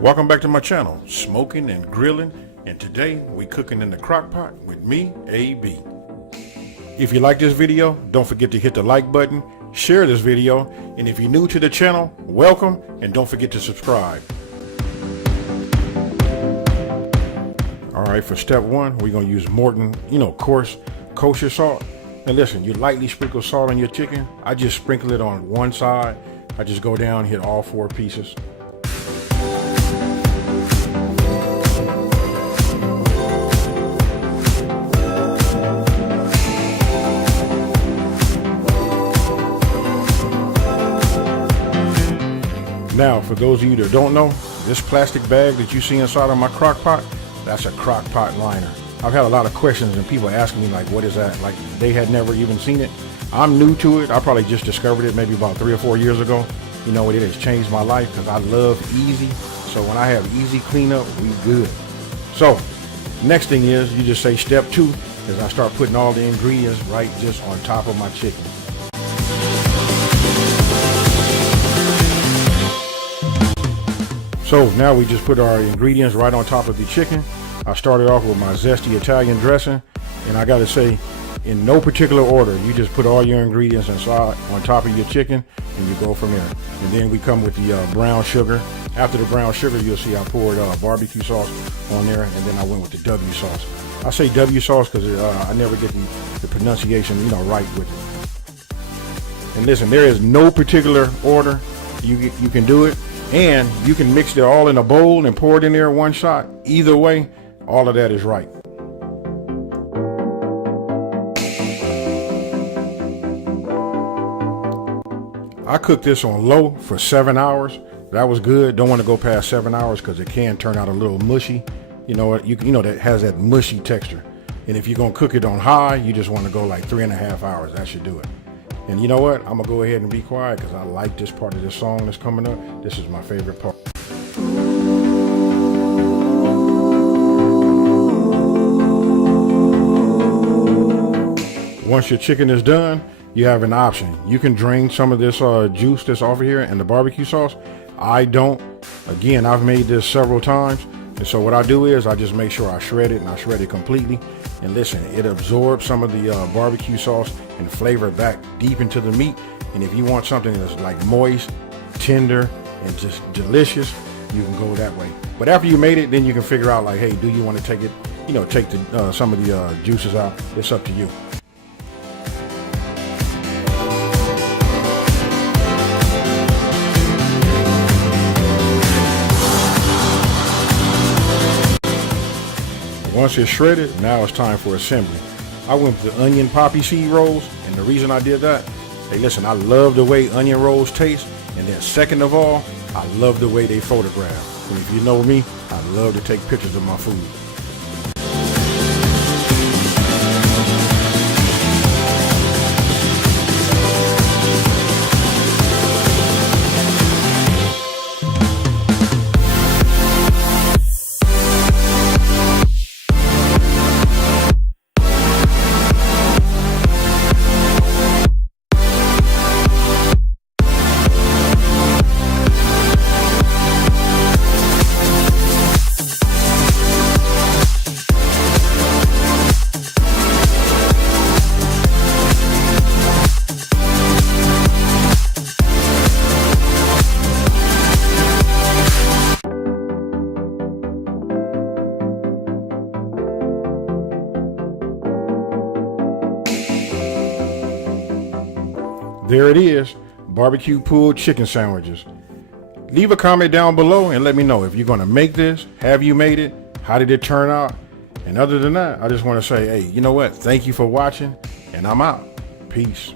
Welcome back to my channel, Smoking and Grilling, and today we cooking in the crock pot with me, AB. If you like this video, don't forget to hit the like button, share this video, and if you're new to the channel, welcome, and don't forget to subscribe. Alright, for step one, we're going to use Morton, coarse kosher salt. And listen, you lightly sprinkle salt on your chicken. I just sprinkle it on one side. I just go down, hit all 4 pieces. Now, for those of you that don't know, this plastic bag that you see inside of my crock pot, that's a crock pot liner. I've had a lot of questions and people asking me like, what is that? Like they had never even seen it. I'm new to it. I probably just discovered it maybe about 3 or 4 years ago. You know what, it has changed my life because I love easy. So when I have easy cleanup, we good. So next thing is you just say step 2 is I start putting all the ingredients right just on top of my chicken. So now we just put our ingredients right on top of the chicken. I started off with my zesty Italian dressing, and I gotta say, in no particular order, you just put all your ingredients inside on top of your chicken and you go from there. And then we come with the brown sugar. After the brown sugar, you'll see I poured barbecue sauce on there, and then I went with the W sauce. I say W sauce because I never get the pronunciation right with it. And listen, there is no particular order. You can do it, and you can mix it all in a bowl and pour it in there in one shot. Either way, all of that is right. I cooked this on low for 7 hours. That was good. Don't want to go past 7 hours because it can turn out a little mushy. You know what? That has that mushy texture. And if you're gonna cook it on high, you just want to go like 3.5 hours. That should do it. And you know what? I'm gonna go ahead and be quiet because I like this part of this song that's coming up. This is my favorite part. Once your chicken is done, you have an option. You can drain some of this juice that's over here and the barbecue sauce. I don't. Again, I've made this several times. And so what I do is I just make sure I shred it, and I shred it completely. And listen, it absorbs some of the barbecue sauce and flavor back deep into the meat. And if you want something that's like moist, tender, and just delicious, you can go that way. But after you made it, then you can figure out like, hey, do you want to take it, take the some of the juices out? It's up to you. Once it's shredded, now it's time for assembly. I went with the onion poppy seed rolls, and the reason I did that, hey listen, I love the way onion rolls taste, and then second of all, I love the way they photograph. And if you know me, I love to take pictures of my food. There it is, barbecue pulled chicken sandwiches. Leave a comment down below and let me know if you're gonna make this, have you made it, how did it turn out? And other than that, I just wanna say, hey, you know what? Thank you for watching, and I'm out. Peace.